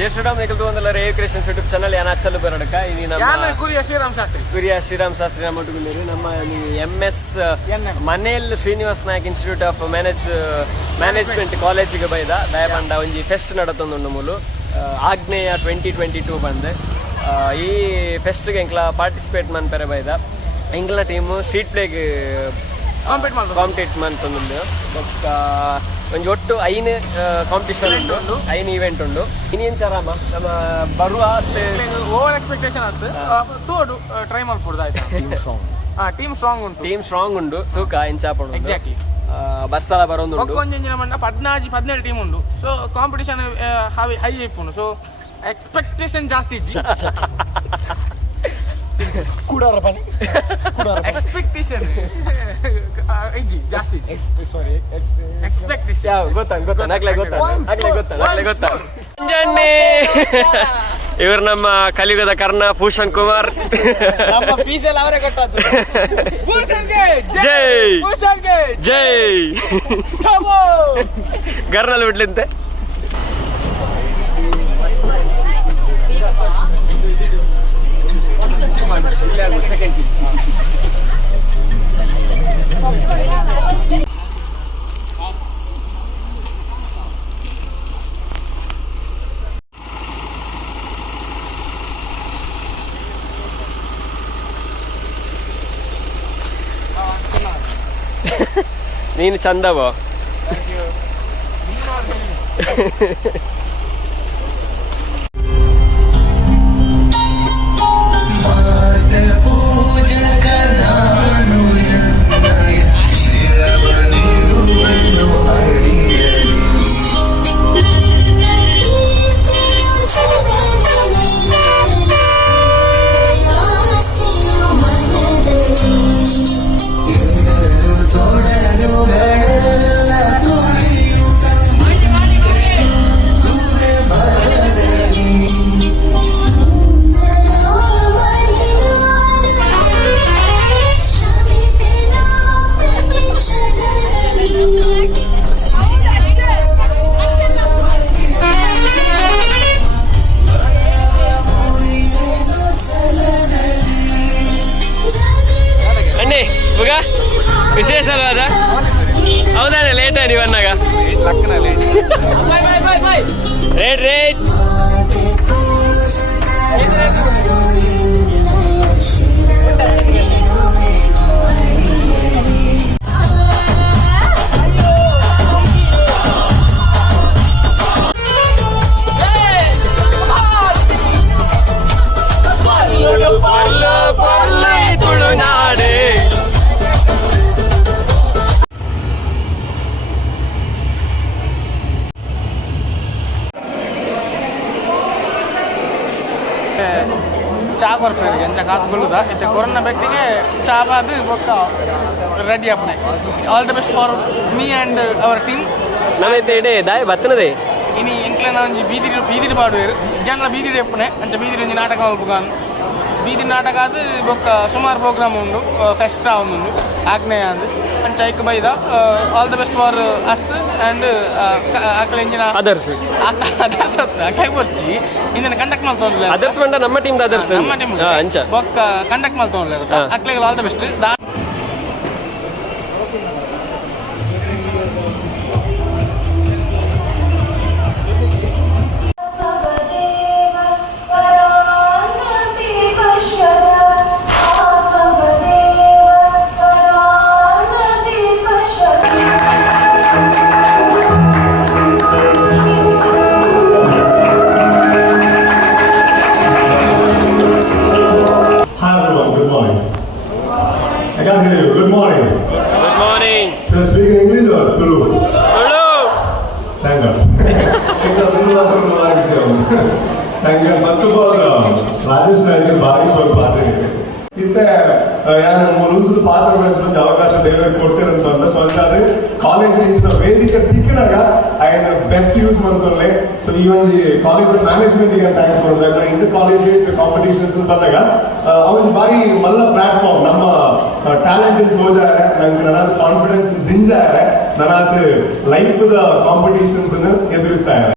जय श्रीराम निकलतो ಒಂದಲ್ಲ rave creations YouTube channel ಯಾನ ಅಚಲ್ ಉಬರಡ್ಕ ini ನಮ್ಮ ಕುರಿಯ ಶ್ರೀರಾಮ್ ಶಾಸ್ತ್ರಿ ನಮ್ಮ ಒಟ್ಟಿಗೆ ನಮ್ಮ MS Manel Srinivas Nayak Institute of Management College ಗೆ ಬೈದ ದಯಪಂಡ ಒಂಜಿ ಫೆಸ್ಟ್ ನಡತೊಂದುಂಡು ಮೂಲು ಆಗ್ನೇಯ 2022 ಬಂದೆ ಈ ಫೆಸ್ಟ್ ಗೆ ಎಂಕ್ಲ ಪಾರ್ಟಿಸಿಪೇಟ್ ಮನ್ಪೆರೆ ಬೈದ ಎಂಕ್ಲ ಟೀಮ್ ಸ್ಟ್ರೀಟ್ ಪ್ಲೇಗ್ ಕಾಂಪಿಟೇಟ್ ಮಾಡ್ತೊಂದುಂಡು ಬೊಕ್ಕ ಒಂಜಿ ಒಟ್ಟು ಐನ್ ಕಾಂಪಿಟಿಷನ್ ಉಂಡು ಐನ್ ಈವೆಂಟ್ ಉಂಡು ಇನ್ನೇನ್ ಚರಾಮ ನಮ್ಮ ಬರುವ ಓವರ್ ಎಕ್ಸ್ಪೆಕ್ಟೇಷನ್ ಆಯ್ತು ತೋಡು ಟ್ರೈ ಮಾಡ್ಕೊಡ್ದು ಆಯ್ತಾ ಟೀಮ್ ಸ್ಟ್ರಾಂಗ್ ಉಂಡು ತೂಕ ಎಂಚಾಪುಂಡು ಎಕ್ಸಾಕ್ಟ್ಲಿ ಬರ್ಸಲ ಬರೋದು ಒಂಜೊಂಜಿನ ಮಂಡ 17 ಟೀಮ್ ಉಂಡು ಸೊ ಕಾಂಪಿಟಿಷನ್ ಹೈ ಇಪ್ಪುಂಡು ಸೊ ಎಕ್ಸ್ಪೆಕ್ಟೇಷನ್ ಜಾಸ್ತಿ ಇಜ್ಜಿ ಎಕ್ಸ್ಪೆಕ್ಟೇಷನ್ ಇಜ್ಜಿ ಜಾಸ್ತಿ ಸಾರಿ ಎಕ್ಸ್ಪೆಕ್ಟೇಷನ್ ಗೊತ್ತ ಇವರು ನಮ್ಮ ಕಲಿಯುಗದ ಕರ್ಣ ಭೂಷಣ್ ಕುಮಾರ್ ಜೈ ಗರ್ನಲ್ಲಿ ಬಿಡ್ಲಿಂತೆ ನೀನು ಚಂದವೋ ವಿಶೇಷ ಅದ ಹೌದಾನೆ ಲೇಟ್ ನೀವು ಅನ್ನಾಗ ರೇಟ್ ತುಳುನಾಡೆ ಚಾ ಬರ್ತಾರೆ ಎಂಚ ಕಾತ್ಕೊಳ್ಳುದ ಮತ್ತೆ ಕೊರೋನಾ ವ್ಯಕ್ತಿಗೆ ಚಾ ಬಾದು ಬೊಕ್ಕ ರೆಡಿ ಅಪ್ಪನೆ all the best for me and our team ನಮ್ಮೈತೆ ಇಡೇ ದಾಯ್ ಬತ್ತನದೆ ಇನಿ ಎಂಕ್ಲೆನ ಒಂಜಿ ಬೀದಿರಿ ಪಾಡುವೆರು ಜನರ ಬೀದಿರಿ ಎಪ್ಪನೆ ಅಂಚ ಬೀದಿರಿ ಒಂಜಿ ನಾಟಕ ಮಲ್ಪುಗಾನು ಬೀದಿ ನಾಟಕ ಅದು ಬೊಕ್ಕ ಸುಮಾರು ಪ್ರೋಗ್ರಾಮ್ ಉಂಡು ಫೆಸ್ಟ್ ಉಂಡು ಆಗ್ನೇಯ ಅಂದು ಅಂಚ ಐಕ್ ಬೈದ all the best for us and ಅಕ್ಲ ಇಂಜಿನ ಅದರ್ಸ್ ಕೈ ಬರ್ಚಿ ಇಂದಿನ ಕಂಡಕ್ಟ್ ಮಾಡ್ತೋನ್ಲೆ ಅದರ್ಸ್ ಬಂಡ ನಮ್ಮ ಟೀಮ್ ಅಂಚ ಬೊಕ್ಕ ಕಂಡಕ್ಟ್ ಮಾಡ್ತೋನ್ಲೆ ಅಕ್ಲೆಗೆ all the best Good morning. Good morning. Should I speak in English or Tulu? Tulu. Thank God. Thank God. First of all, Rajesh Nayak ಭಾರಿ ಸ್ವಲ್ಪ ಪಾತ್ರ ಇತ್ತೆ ಯಾರು ಮುಂದೆ ಪಾತ್ರ ವಹಿಸುವಂತ ಅವಕಾಶ ದೇವರು ಕೊಡ್ತಿರಂತ ಅಂತ ಸ್ವಂತ ಕಾಲೇಜ್ ನಿಂಚಿನ ವೇದಿಕೆ ದಿಕ್ಕಿನಾಗ ఆయన ಬೆಸ್ಟ್ ಯೂಸ್ ಮಾಡ್ಕೊಳ್ಳೆ ಸೊ ಈ ಒಂದು ಕಾಲೇಜ್ ಮ್ಯಾನೇಜ್ಮೆಂಟ್ ಗೆ ಥ್ಯಾಂಕ್ಸ್ ಮಾಡಿದಾಗ ಇಂಟರ್ ಕಾಲೇಜ್ ಕಾಂಪಿಟೇಷನ್ಸ್ ಬಂದಾಗ ಅವನ್ ಬಾರಿ ಮಲ್ಲ ಪ್ಲಾಟ್ಫಾರ್ಮ್ ನಮ್ಮ ಟ್ಯಾಲೆಂಟ್ ತೋಜಾರೆ ನಂಗೆ ನನ್ನ ಕಾನ್ಫಿಡೆನ್ಸ್ ದಿಂಜಾರೆ ನನ್ನ ಲೈಫ್ ಕಾಂಪಿಟೇಷನ್ಸ್ ಎದುರಿಸ್ತಾರೆ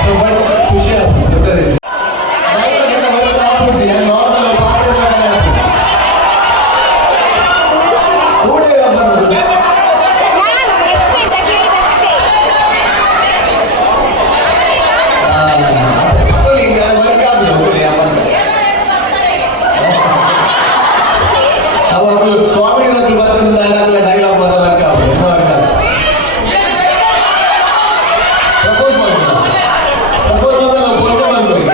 ಸೊ ಬಟ್ ಖುಷಿ ಆಯ್ತು ಜೊತೆ ನಾರ್ಮಲ್ ಕೂಡ ಬಂದು ಕಾಮಿಡಿ ಬರ್ತದೆ ಡೈಲಾಗ್ ಬಂದ ವರ್ಕ್ ಆಗುತ್ತೆ ಎಂತ ವರ್ಕ್ ಆಗುತ್ತೆ ಪ್ರಪೋಸ್ ಮಾಡೋಣ ಪ್ರಪೋಸ್ ಮಾಡಿದ್ರೆ ನಾವು ಫೋಟೋ ಮಾಡ್ಬೋದು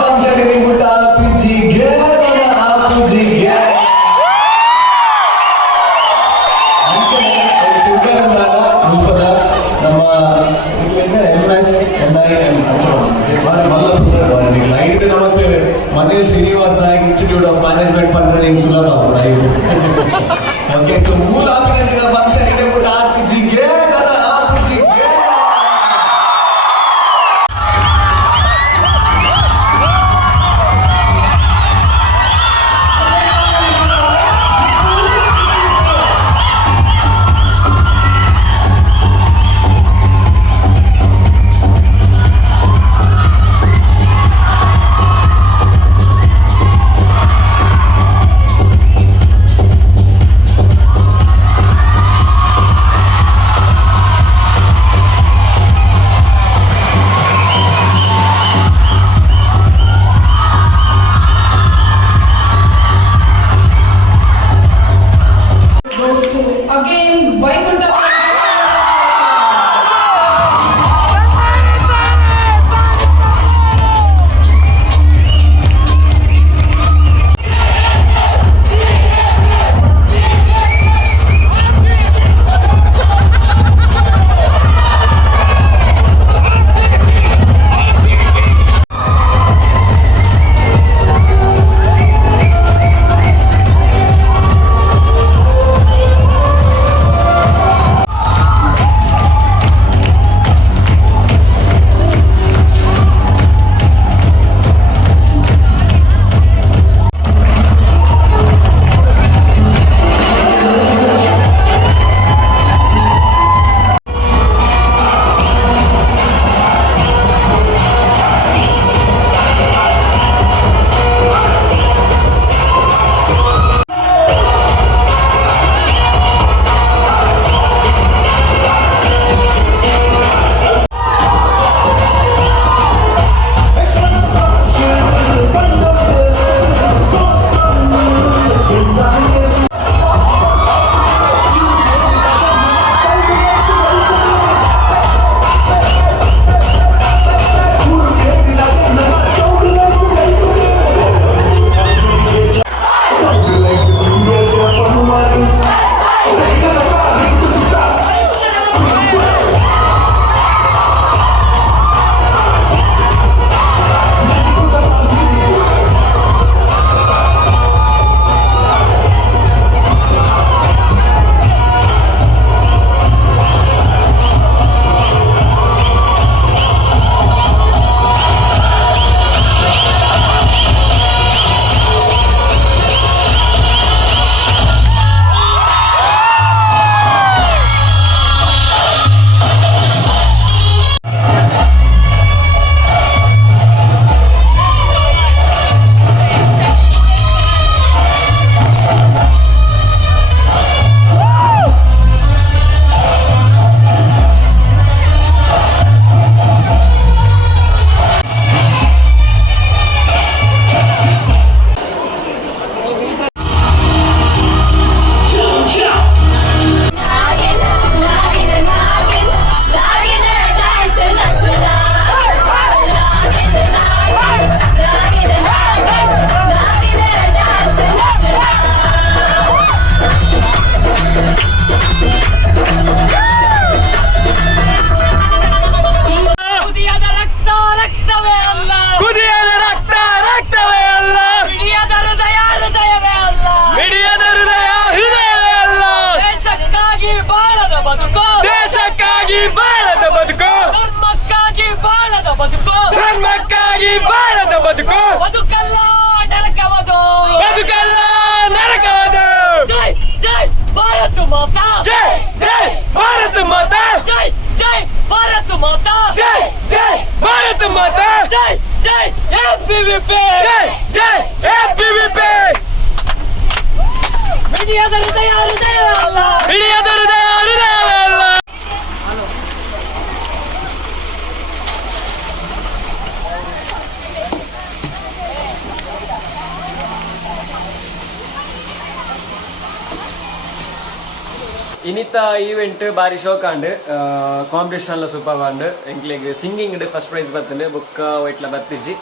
ಫಂಕ್ಷನ್ ನಿಮ್ಬಿಟ್ಟ ಆಪುಜಿಗೆ ಆಪುಜಿಗೆ ರೂಪದ ನಮ್ಮ MSNIM లైట్ நமக்கு மனேல் Srinivas Nayak institute of management பண்றது நீங்க சொல்லலாம் ரைட் ஓகே சோ மூல ஆப்பிகேட்டிங் ஃபங்க்ஷன் ಇದೆ ಕೂಡ ಆರ್ಜಿಗೆ ನನ್ನ ಆರ್ಜಿಗೆ ಧರ್ಮಕ್ಕಾಗಿ ಬಾಳದ ಬದುಕು ಬದುಕಲ್ಲ ನರಕವದು ಬದುಕಲ್ಲ ನರಕವದು ಜೈ ಜೈ ಭಾರತ ಮಾತಾ ಜೈ ಇನ್ನಿತ್ತ ಈವೆಂಟ್ ಬಾರಿ ಶೋಕ ಅಂಡ್ ಕಾಂಪಿಟೇಷನ್ ಎಲ್ಲ ಸೂಪರ್ ಅಂಡ್ ಎಂಕ್ಲೆಗ್ ಸಿಂಗಿಂಗ್ ಫಸ್ಟ್ ಪ್ರೈಸ್ ಬರ್ತಂಡೆ ಬುಕ್ಕ ಇಟ್ಲ ಬರ್ತಿಜ್ಜಿ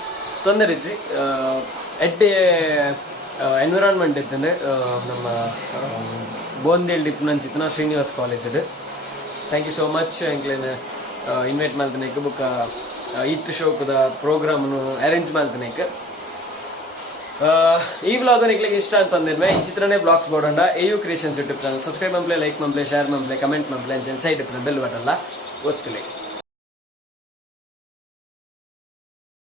ತೊಂದರೆ ಇಜ್ಜಿ ಎಡ್ಡೆ ಎನ್ವಿರಾನ್ಮೆಂಟ್ ಇತ್ತಂಡೆ ನಮ್ಮ ಬೋಂದೇಲ್ ಡಿಪ್ನಂಚಿತ್ನ Srinivas college thank you so much ಎಂಕ್ಲೇನ ಇನ್ವೈಟ್ ಮಾಡ್ತೇನೆ ಬುಕ್ಕ ಇತ್ತು ಶೋಕದ ಪ್ರೋಗ್ರಾಮ್ನು ಅರೇಂಜ್ ಮಾಡ್ತೇನೆ ಈ ವ್ಲಾಗ್ ನಿಕ್ಲಿಗೆ ಇಷ್ಟ ಅಂತ ಅಂದಿದ್ಮೆ ಈ ಚಿತ್ರನೇ blogs board AU creations YouTube channel subscribe ಮಂಪ್ಲೆ ಲೈಕ್ ಮಂಪ್ಲೆ ಶೇರ್ ಮಂಪ್ಲೆ ಕಮೆಂಟ್ ಮಂಪ್ಲೆ ಸೈಡ್ ಬೆಲ್ ಬಟನ್ ಒತ್ತಲಿ